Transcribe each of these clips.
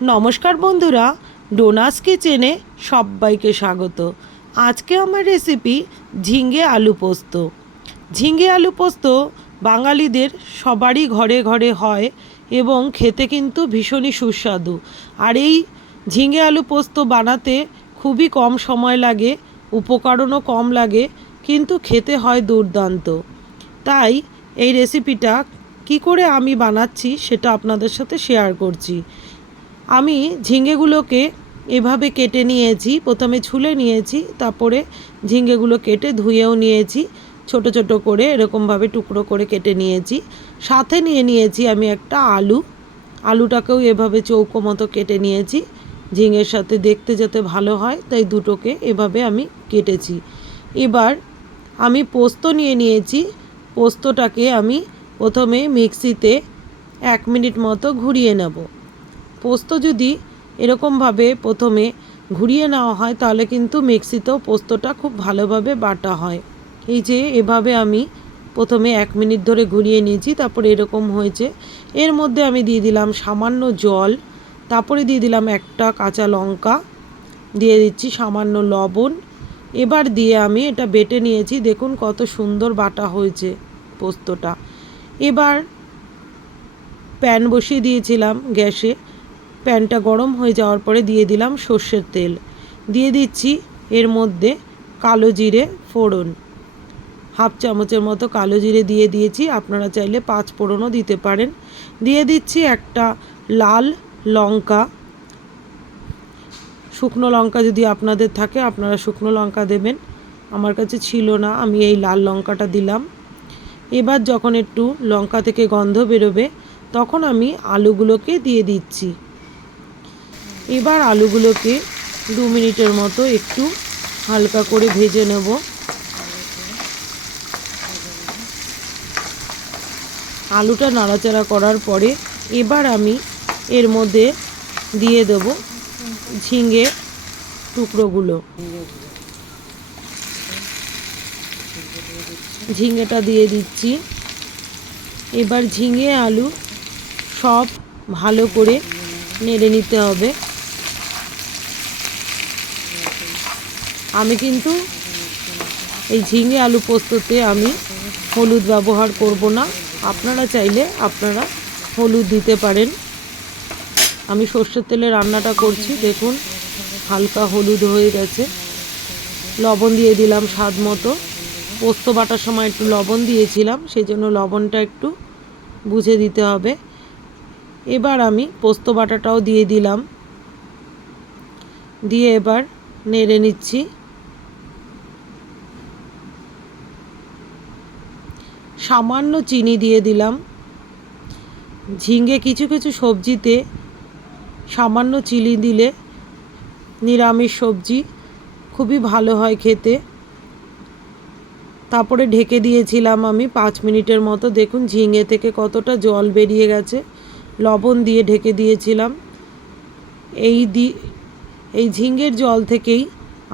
নমস্কার বন্ধুরা, ডোনাস কিচেনে সবাইকে স্বাগত। আজকে আমার রেসিপি ঝিঙে আলু পোস্ত। ঝিঙে আলু পোস্ত বাঙালিদের সবারই ঘরে ঘরে হয় এবং খেতে কিন্তু ভীষণই সুস্বাদু। আর এই ঝিঙে আলু পোস্ত বানাতে খুবই কম সময় লাগে, উপকরণও কম লাগে, কিন্তু খেতে হয় দুর্দান্ত। তাই এই রেসিপিটা কি করে আমি বানাচ্ছি সেটা আপনাদের সাথে শেয়ার করছি। আমি ঝিঙেগুলোকে এভাবে কেটে নিয়েছি, প্রথমে ছুলে নিয়েছি, তারপরে ঝিঙেগুলো কেটে ধুয়েও নিয়েছি, ছোট ছোট করে এরকমভাবে টুকরো করে কেটে নিয়েছি। সাথে নিয়েছি আমি একটা আলুটাকেও এভাবে চৌকো মতো কেটে নিয়েছি, ঝিঙের সাথে দেখতে যাতে ভালো হয় তাই দুটোকে এভাবে আমি কেটেছি। এবার আমি পোস্ত নিয়েছি, পোস্তটাকে আমি প্রথমে মিক্সিতে 1 মিনিট মতো ঘুরিয়ে নেব। পোস্ত যদি এরকমভাবে প্রথমে ঘুরিয়ে নেওয়া হয় তাহলে কিন্তু মিক্সিতেও পোস্তটা খুব ভালোভাবে বাটা হয়। এই যে এভাবে আমি প্রথমে 1 মিনিট ধরে ঘুরিয়ে নিয়েছি, তারপরে এরকম হয়েছে। এর মধ্যে আমি দিয়ে দিলাম সামান্য জল, তারপরে দিয়ে দিলাম একটা কাঁচা লঙ্কা, দিয়ে দিচ্ছি সামান্য লবণ। এবার দিয়ে আমি এটা বেটে নিয়েছি, দেখুন কত সুন্দর বাটা হয়েছে পোস্তটা। এবার প্যান বসিয়ে দিয়েছিলাম গ্যাসে, প্যানটা গরম হয়ে যাওয়ার পরে দিয়ে দিলাম সর্ষের তেল, দিয়ে দিচ্ছি এর মধ্যে কালো জিরে ফোড়ন, 1/2 চামচের মতো কালো জিরে দিয়ে দিয়েছি, আপনারা চাইলে 5 ফোড়নও দিতে পারেন। দিয়ে দিচ্ছি একটা লাল লঙ্কা, শুকনো লঙ্কা যদি আপনাদের থাকে আপনারা শুকনো লঙ্কা দেবেন, আমার কাছে ছিল না, আমি এই লাল লঙ্কাটা দিলাম। এবার যখন একটু লঙ্কা থেকে গন্ধ বেরোবে তখন আমি আলুগুলোকে দিয়ে দিচ্ছি। এবার আলুগুলোকে 2 মিনিটের মতো একটু হালকা করে ভেজে নেব। আলুটা নাড়াচাড়া করার পরে এবার আমি এর মধ্যে দিয়ে দেব ঝিঙে টুকরোগুলো। ঝিঙেটা দিয়ে দিচ্ছি। এবার ঝিঙে আলু সব ভালো করে নেড়ে নিতে হবে। আমি কিন্তু এই ঝিঙে আলু পোস্ততে আমি হলুদ ব্যবহার করব না, আপনারা চাইলে আপনারা হলুদ দিতে পারেন। আমি সর্ষের তেলে রান্নাটা করছি, দেখুন হালকা হলুদ হয়ে গেছে। লবণ দিয়ে দিলাম স্বাদ মতো, পোস্ত বাটার সময় একটু লবণ দিয়েছিলাম, সেই জন্য লবণটা একটু বুঝে দিতে হবে। এবার আমি পোস্ত বাটাটাও দিয়ে দিলাম, দিয়ে এবার নেড়ে নিচ্ছি। সামান্য চিনি দিয়ে দিলাম। ঝিঙে কিছু কিছু সবজিতে সামান্য চিনি দিলে নিরামিষ সবজি খুবই ভালো হয় খেতে। তারপরে ঢেকে দিয়েছিলাম আমি 5 মিনিটের মতো, দেখুন ঝিঙে থেকে কতটা জল বেরিয়ে গেছে। লবণ দিয়ে ঢেকে দিয়েছিলাম। এই ঝিঙের জল থেকেই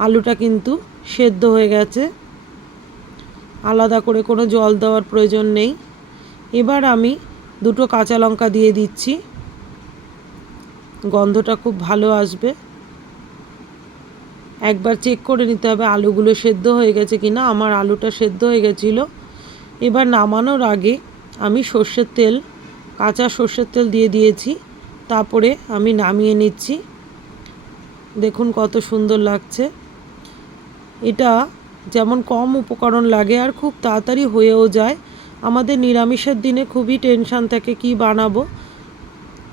আলুটা কিন্তু সেদ্ধ হয়ে গেছে, আলাদা করে কোনো জল দেওয়ার প্রয়োজন নেই। এবার আমি 2টো কাঁচা লঙ্কা দিয়ে দিচ্ছি, গন্ধটা খুব ভালো আসবে। একবার চেক করে নিতে হবে আলুগুলো সেদ্ধ হয়ে গেছে কিনা। আমার আলুটা সেদ্ধ হয়ে গেছিলো। এবার নামানোর আগে আমি কাঁচা সর্ষের তেল দিয়ে দিয়েছি, তারপরে আমি নামিয়ে নিচ্ছি। দেখুন কত সুন্দর লাগছে। এটা যেমন কম উপকরণ লাগে আর খুব তাড়াতাড়ি হয়েও যায়। আমাদের নিরামিষের দিনে খুবই টেনশান থাকে কি বানাবো,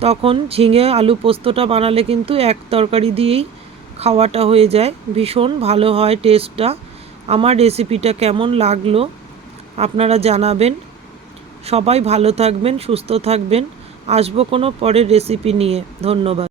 তখন ঝিঙে আলু পোস্তটা বানালে কিন্তু এক তরকারি দিয়েই খাওয়াটা হয়ে যায়, ভীষণ ভালো হয় টেস্টটা। আমার রেসিপিটা কেমন লাগলো আপনারা জানাবেন। সবাই ভালো থাকবেন, সুস্থ থাকবেন। আসবো কোনো পরের রেসিপি নিয়ে। ধন্যবাদ।